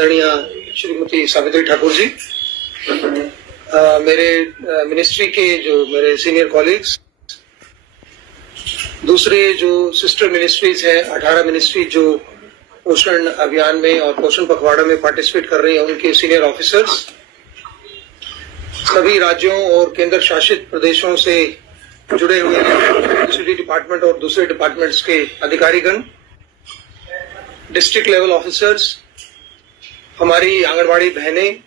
आदरणीय श्रीमती सावित्री ठाकुर जी, मेरे मिनिस्ट्री के जो मेरे सीनियर कॉलीग्स, दूसरे जो सिस्टर मिनिस्ट्रीज हैं, 18 मिनिस्ट्री जो पोषण अभियान में और पोषण पखवाड़ा में पार्टिसिपेट कर रही हैं, उनके सीनियर ऑफिसर्स, सभी राज्यों और केंद्र शासित प्रदेशों से जुड़े हुए इलेक्ट्रिसिटी डिपार्टमेंट और दूसरे डिपार्टमेंट्स के अधिकारीगण, डिस्ट्रिक्ट लेवल ऑफिसर्स, हमारी आंगनबाड़ी बहनें,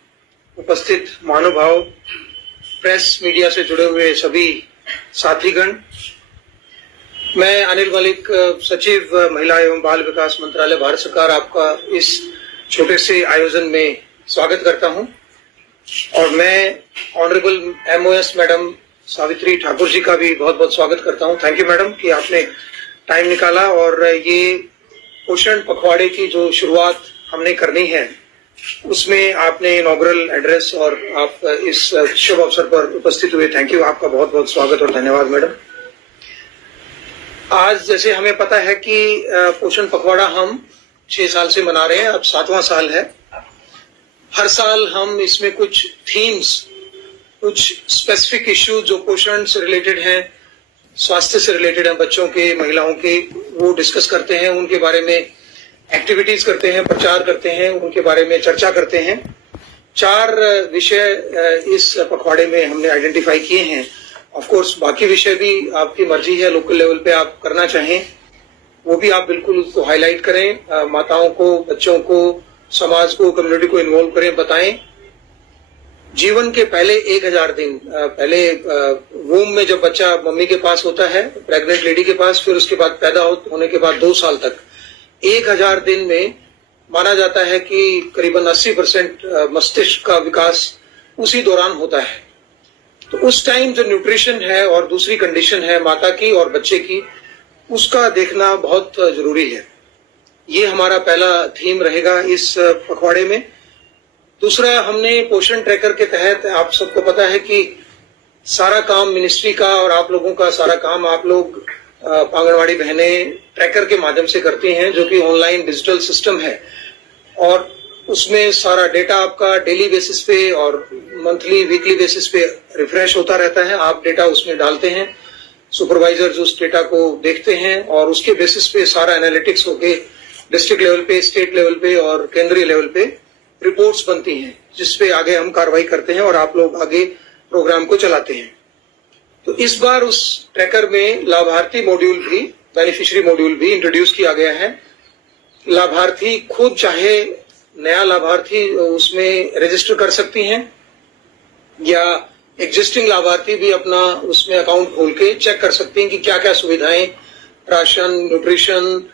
उपस्थित महानुभाव, प्रेस मीडिया से जुड़े हुए सभी साथीगण, मैं अनिल मलिक, सचिव महिला एवं बाल विकास मंत्रालय, भारत सरकार, आपका इस छोटे से आयोजन में स्वागत करता हूं। और मैं honourable MOS madam Savitri Thakur ji का भी बहुत बहुत स्वागत करता हूं। थैंक यू मैडम कि आपने टाइम निकाला और ये पोषण पखवाड़े की जो शुरुआत हमने करनी है उसमें आपने इनॉग्रल एड्रेस और आप इस शुभ अवसर पर उपस्थित हुए। थैंक यू, आपका बहुत बहुत स्वागत और धन्यवाद मैडम। आज जैसे हमें पता है कि पोषण पखवाड़ा हम 6 साल से मना रहे हैं, अब 7वां साल है। हर साल हम इसमें कुछ थीम्स, कुछ स्पेसिफिक इश्यू जो पोषण से रिलेटेड हैं, स्वास्थ्य से रिलेटेड हैं, बच्चों के, महिलाओं के, वो डिस्कस करते हैं, उनके बारे में एक्टिविटीज करते हैं, प्रचार करते हैं, उनके बारे में चर्चा करते हैं। 4 विषय इस पखवाड़े में हमने आइडेंटिफाई किए हैं। ऑफ कोर्स बाकी विषय भी आपकी मर्जी है, लोकल लेवल पे आप करना चाहें वो भी आप बिल्कुल उसको हाईलाइट करें, माताओं को, बच्चों को, समाज को, कम्युनिटी को इन्वॉल्व करें, बताएं। जीवन के पहले 1000 दिन, पहले वूम में जब बच्चा मम्मी के पास होता है, प्रेग्नेंट लेडी के पास, फिर उसके बाद पैदा होने के बाद 2 साल तक 1000 दिन में माना जाता है कि करीबन 80% मस्तिष्क का विकास उसी दौरान होता है। तो उस टाइम जो न्यूट्रिशन है और दूसरी कंडीशन है माता की और बच्चे की, उसका देखना बहुत जरूरी है। ये हमारा पहला थीम रहेगा इस पखवाड़े में। दूसरा, हमने पोषण ट्रैकर के तहत, आप सबको पता है कि सारा काम मिनिस्ट्री का और आप लोगों का सारा काम आप लोग आंगनबाड़ी बहनें ट्रैकर के माध्यम से करती हैं, जो कि ऑनलाइन डिजिटल सिस्टम है और उसमें सारा डेटा आपका डेली बेसिस पे और मंथली, वीकली बेसिस पे रिफ्रेश होता रहता है। आप डेटा उसमें डालते हैं, सुपरवाइजर्स उस डेटा को देखते हैं और उसके बेसिस पे सारा एनालिटिक्स होके डिस्ट्रिक्ट लेवल पे, स्टेट लेवल पे और केंद्रीय लेवल पे रिपोर्ट्स बनती हैं, जिसपे आगे हम कार्रवाई करते हैं और आप लोग आगे प्रोग्राम को चलाते हैं। तो इस बार उस ट्रैकर में लाभार्थी मॉड्यूल भी, बेनिफिशियरी मॉड्यूल भी इंट्रोड्यूस किया गया है। लाभार्थी खुद चाहे नया लाभार्थी उसमें रजिस्टर कर सकती हैं या एग्जिस्टिंग लाभार्थी भी अपना उसमें अकाउंट खोल के चेक कर सकती हैं कि क्या क्या सुविधाएं, राशन, न्यूट्रिशन,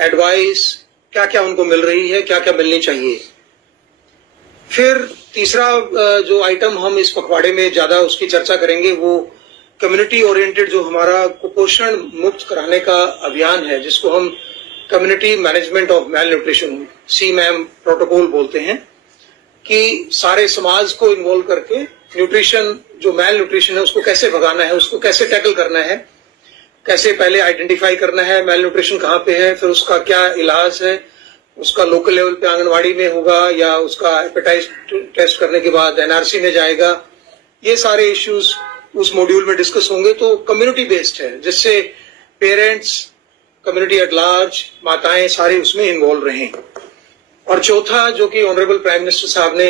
एडवाइस, क्या क्या उनको मिल रही है, क्या क्या मिलनी चाहिए। फिर तीसरा जो आइटम हम इस पखवाड़े में ज्यादा उसकी चर्चा करेंगे वो कम्युनिटी ओरिएंटेड जो हमारा कुपोषण मुक्त कराने का अभियान है, जिसको हम community management of male nutrition, CMAM protocol बोलते हैं, कि सारे समाज को इन्वॉल्व करके न्यूट्रिशन, जो मेल न्यूट्रिशन है उसको कैसे भगाना है, उसको कैसे टैकल करना है, कैसे पहले आइडेंटिफाई करना है मेल न्यूट्रिशन कहाँ पे है, फिर उसका क्या इलाज है, उसका लोकल लेवल पे आंगनबाड़ी में होगा या उसका हेपेटाइटिस टेस्ट करने के बाद NRC में जाएगा। ये सारे इश्यूज उस मॉड्यूल में डिस्कस होंगे। तो कम्युनिटी बेस्ड है, जिससे पेरेंट्स, कम्युनिटी एट लार्ज, माताएं सारे उसमें इन्वॉल्व रहें। और चौथा, जो कि ऑनरेबल प्राइम मिनिस्टर साहब ने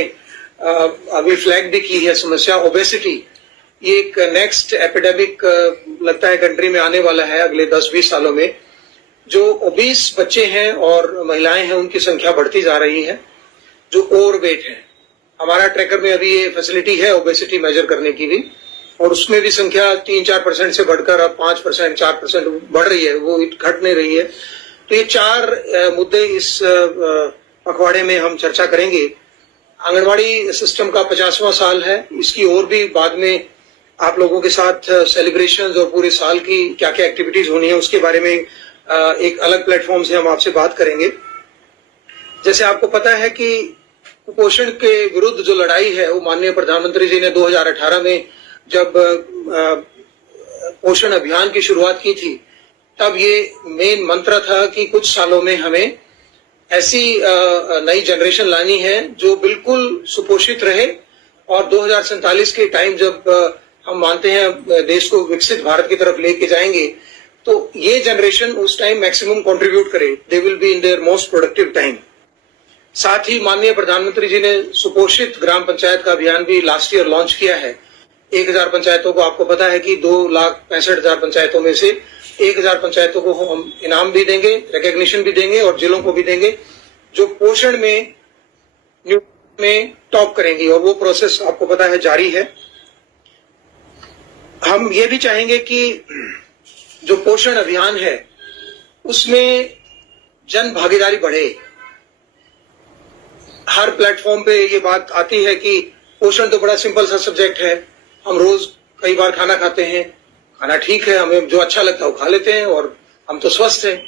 अभी फ्लैग भी की है समस्या, ओबेसिटी, ये एक नेक्स्ट एपिडेमिक लगता है कंट्री में आने वाला है अगले 10-20 सालों में। जो ओबीस बच्चे हैं और महिलाएं हैं उनकी संख्या बढ़ती जा रही है, जो ओवरवेट है। हमारा ट्रैकर में अभी ये फैसिलिटी है ओबेसिटी मेजर करने की भी, और उसमें भी संख्या 3-4% से बढ़कर अब 5%, 4% बढ़ रही है, वो घट नहीं रही है। तो ये 4 मुद्दे इस पखवाड़े में हम चर्चा करेंगे। आंगनबाड़ी सिस्टम का 50वां साल है, इसकी और भी बाद में आप लोगों के साथ सेलिब्रेशंस और पूरे साल की क्या क्या एक्टिविटीज होनी है उसके बारे में एक अलग प्लेटफॉर्म से हम आपसे बात करेंगे। जैसे आपको पता है कि कुपोषण के विरुद्ध जो लड़ाई है वो माननीय प्रधानमंत्री जी ने 2018 में जब पोषण अभियान की शुरुआत की थी, तब ये मेन मंत्र था कि कुछ सालों में हमें ऐसी नई जनरेशन लानी है जो बिल्कुल सुपोषित रहे, और 2047 के टाइम जब हम मानते हैं देश को विकसित भारत की तरफ लेके जाएंगे, तो ये जनरेशन उस टाइम मैक्सिमम कंट्रीब्यूट करे। They will be in their most productive time. साथ ही माननीय प्रधानमंत्री जी ने सुपोषित ग्राम पंचायत का अभियान भी लास्ट ईयर लॉन्च किया है। 1000 पंचायतों को, आपको पता है कि 2,65,000 पंचायतों में से 1000 पंचायतों को हम इनाम भी देंगे, रिकॉग्निशन भी देंगे, और जिलों को भी देंगे जो पोषण में टॉप करेंगी, और वो प्रोसेस आपको पता है जारी है। हम ये भी चाहेंगे कि जो पोषण अभियान है उसमें जन भागीदारी बढ़े। हर प्लेटफॉर्म पे ये बात आती है कि पोषण तो बड़ा सिंपल सा सब्जेक्ट है, हम रोज कई बार खाना खाते हैं, खाना ठीक है, हमें जो अच्छा लगता है वो खा लेते हैं और हम तो स्वस्थ हैं,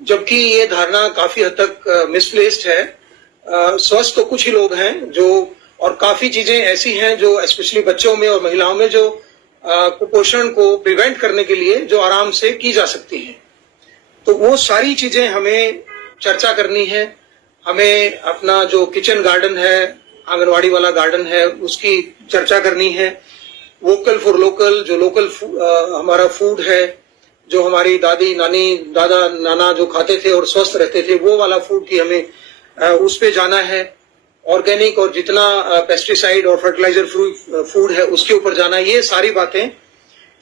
जबकि ये धारणा काफी हद तक मिसप्लेस्ड है। स्वस्थ तो कुछ ही लोग हैं जो, और काफी चीजें ऐसी हैं जो स्पेशली बच्चों में और महिलाओं में जो कुपोषण को प्रिवेंट करने के लिए जो आराम से की जा सकती हैं। तो वो सारी चीजें हमें चर्चा करनी है। हमें अपना जो किचन गार्डन है, आंगनवाड़ी वाला गार्डन है, उसकी चर्चा करनी है। वोकल फॉर लोकल, जो लोकल हमारा फूड है, जो हमारी दादी नानी दादा नाना जो खाते थे और स्वस्थ रहते थे, वो वाला फूड की हमें उस पे जाना है। ऑर्गेनिक और जितना पेस्टिसाइड और फर्टिलाइजर फूड है उसके ऊपर जाना है। ये सारी बातें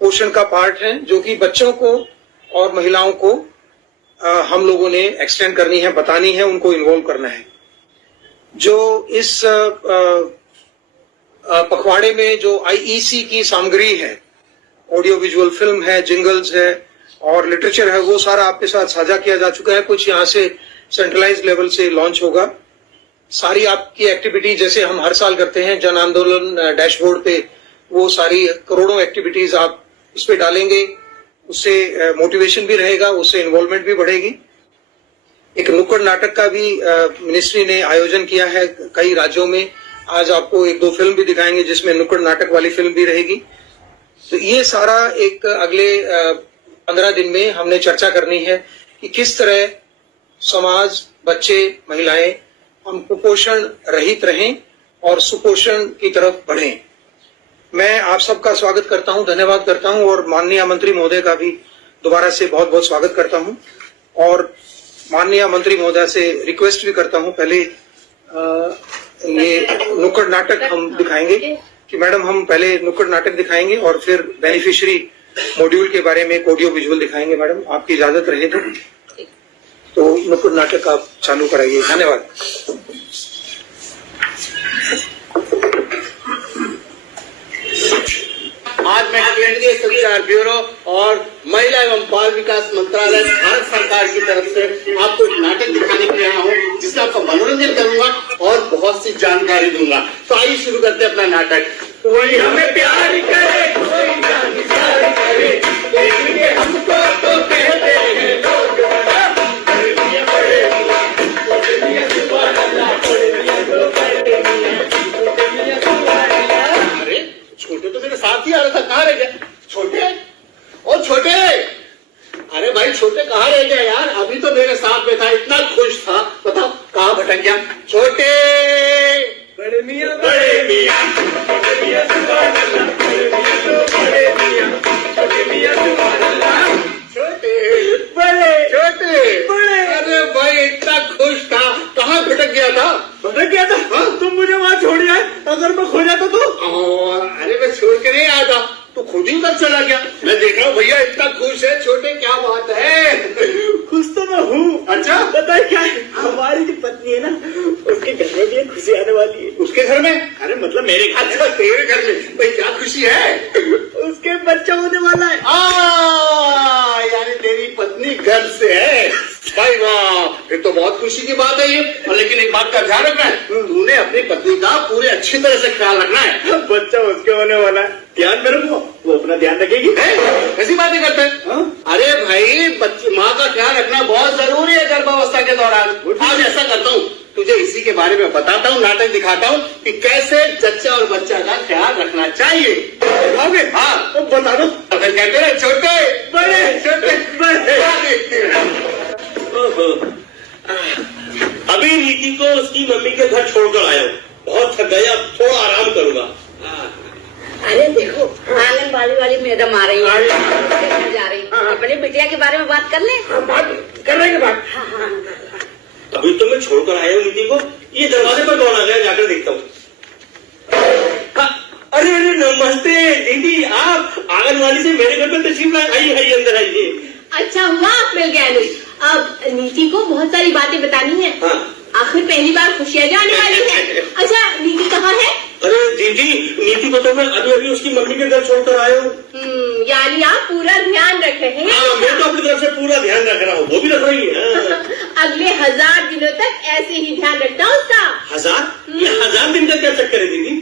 पोषण का पार्ट हैं जो कि बच्चों को और महिलाओं को हम लोगों ने एक्सटेंड करनी है, बतानी है, उनको इन्वॉल्व करना है। जो इस पखवाड़े में जो आईईसी की सामग्री है, ऑडियो विजुअल फिल्म है, जिंगल्स है और लिटरेचर है, वो सारा आपके साथ साझा किया जा चुका है। कुछ यहाँ से सेंट्रलाइज लेवल से लॉन्च होगा। सारी आपकी एक्टिविटी जैसे हम हर साल करते हैं जन आंदोलन डैशबोर्ड पे, वो सारी करोड़ों एक्टिविटीज आप उस पे डालेंगे, उससे मोटिवेशन भी रहेगा, उससे इन्वॉल्वमेंट भी बढ़ेगी। एक नुक्कड़ नाटक का भी मिनिस्ट्री ने आयोजन किया है कई राज्यों में। आज आपको 1-2 फिल्म भी दिखाएंगे जिसमें नुक्कड़ नाटक वाली फिल्म भी रहेगी। तो ये सारा एक अगले 15 दिन में हमने चर्चा करनी है कि किस तरह समाज, बच्चे, महिलाएं हम कुपोषण रहित रहें और सुपोषण की तरफ बढ़ें। मैं आप सबका स्वागत करता हूं, धन्यवाद करता हूं, और माननीय मंत्री महोदय का भी दोबारा से बहुत बहुत स्वागत करता हूं। और माननीय मंत्री महोदय से रिक्वेस्ट भी करता हूं, पहले ये नुक्कड़ नाटक हम दिखाएंगे कि मैडम हम पहले नुक्कड़ नाटक दिखाएंगे और फिर बेनिफिशियरी मॉड्यूल के बारे में एक ऑडियो विजुअल दिखाएंगे। मैडम आपकी इजाजत रहे तो नुक्कड़ नाटक आप चालू कराइए। धन्यवाद। आज मैं केंद्रीय संचार ब्यूरो और महिला एवं बाल विकास मंत्रालय भारत सरकार की तरफ से आपको एक नाटक दिखाने के लिए आया हूँ, जिससे आपका मनोरंजन करूंगा और बहुत सी जानकारी दूंगा। तो आइए शुरू करते हैं अपना नाटक। कोई हमें प्यार करे, कोई जानिसार करे, लेकिन हमको तो कहते हैं लोग बड़ा, अरे छोटे तो मेरे साथ ही आ रहा था, कहाँ रह गया छोटे? और छोटे, अरे भाई छोटे कहाँ रह गया यार? अभी तो मेरे साथ में था, इतना खुश था, बताओ कहाँ भटक गया? छोटे बड़े मियां, बड़े मियां, बड़े मियां सुभान अल्लाह, बड़े मियां तो बड़े मियां, छोटे मियां सुभान अल्लाह, छोटे बड़े, छोटे बड़े। अरे भाई इतना खुश था, कहाँ भटक गया था? भटक गया था? हाँ? तुम मुझे वहाँ छोड़ आए, अगर मैं खो जाता तो? अरे मैं छोड़ के नहीं आया था, तो खुद ही उधर चला गया। मैं देख रहा हूँ भैया इतना खुश है। छोटे क्या बात है? खुश तो मैं हूँ। अच्छा बताए क्या है? हमारी जो पत्नी है ना, उसके घर में भी खुशी आने वाली है। उसके घर में? अरे मतलब मेरे घर। अच्छा तेरे घर में? भाई क्या खुशी है? उसके बच्चा होने वाला है। यानी तेरी पत्नी घर से है? भाई वाह, फिर तो बहुत खुशी की बात है ये। और लेकिन एक बात का ध्यान रखना है, तूने अपनी पत्नी का पूरे अच्छी तरह से ख्याल रखना है। बच्चा उसके होने वाला है, ध्यान में रखो, वो अपना ध्यान रखेगी। ऐसी बातें करते हैं? अरे भाई बच्ची माँ का ख्याल रखना बहुत जरूरी है गर्भावस्था के दौरान। आज ऐसा करता हूँ, तुझे इसी के बारे में बताता हूँ, नाटक दिखाता हूँ कि कैसे जच्चा और बच्चा का ख्याल रखना चाहिए। हाँ तो बता दो। अगर कहते हैं छोटे बड़े, छोटे बड़े, अभी नीति को उसकी मम्मी के घर छोड़कर आया हूँ, बहुत थक गया, थोड़ा आराम करूंगा। अरे देखो आंगनबाड़ी वाली मैडम आ रही है, जा रही है। अपनी बिटिया के बारे में बात कर ले। बात कर रहे हैं बात। अभी तो मैं छोड़कर आया हूँ नीति को, ये दरवाजे पर कौन आ गया, जाकर देखता हूँ। अरे अरे नमस्ते दीदी, आप आंगनबाड़ी से मेरे घर पर तशरीफ लाए, आइए अंदर आइए। अच्छा हुआ आप मिल गए। अब नीति को बहुत सारी बातें बतानी है। आखिर पहली बार खुशियाँ जाने वाली है। अच्छा नीति कहाँ है? अरे दीदी, नीति को तो मैं अभी अभी उसकी मम्मी के घर छोड़कर आया हूँ। यानी आप पूरा ध्यान रख रहे हैं। हाँ, मैं तो अपनी तरफ से पूरा ध्यान रख रहा हूँ, वो भी रख रही है। अगले 1000 दिनों तक ऐसे ही ध्यान रखना उसका। 1000? ये 1000 दिन का क्या चक्कर है दीदी?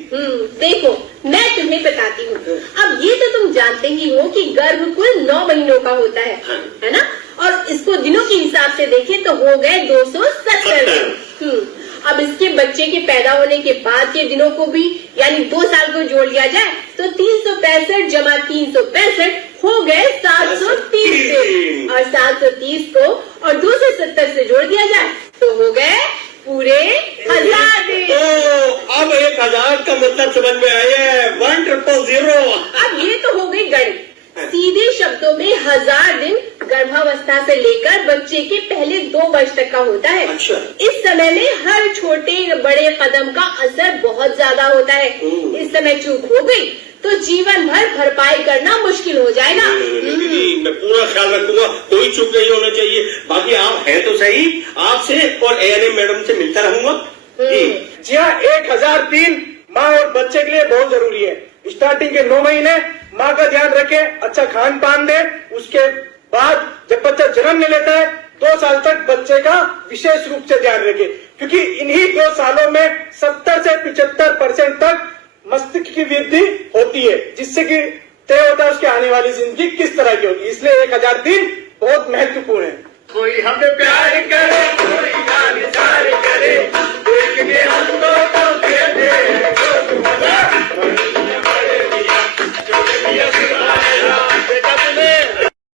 देखो मैं तुम्हें बताती हूँ। अब ये तो तुम जानते ही हो कि गर्भ कुल 9 महीनों का होता है ना? और इसको दिनों के हिसाब से देखें तो हो गए 270 दिन। अब इसके बच्चे के पैदा होने के बाद के दिनों को भी यानी 2 साल को जोड़ लिया जाए तो 365 जमा 365 हो गए 730 दिन। और 730 को और 270 से जोड़ दिया जाए तो हो गए पूरे 1000 दिन। अब 1000 का मतलब समझ में आया, 100। अब ये तो हो गई गणित। सीधे शब्दों में 1000 दिन गर्भावस्था से लेकर बच्चे के पहले 2 वर्ष तक का होता है। अच्छा। इस समय में हर छोटे बड़े कदम का असर बहुत ज्यादा होता है। इस समय चूक हो गई तो जीवन भर भरपाई करना मुश्किल हो जाएगा। मैं पूरा ख्याल रखूंगा, कोई चूक नहीं होना चाहिए। बाकी आप हैं तो सही, आपसे और ANM मैडम से मिलता रहूंगा। जी हाँ, 1003 माँ और बच्चे के लिए बहुत जरूरी है। स्टार्टिंग के 9 महीने माँ का ध्यान रखे, अच्छा खान पान दे। उसके बाद जब बच्चा जन्म ले लेता है 2 साल तक बच्चे का विशेष रूप से ध्यान रखे, क्योंकि इन्हीं 2 सालों में 70 से 75% तक मस्तिष्क की वृद्धि होती है, जिससे कि तय होता है उसकी आने वाली जिंदगी किस तरह की होगी। इसलिए 1003 बहुत महत्वपूर्ण है। कोई हमें प्यार करे,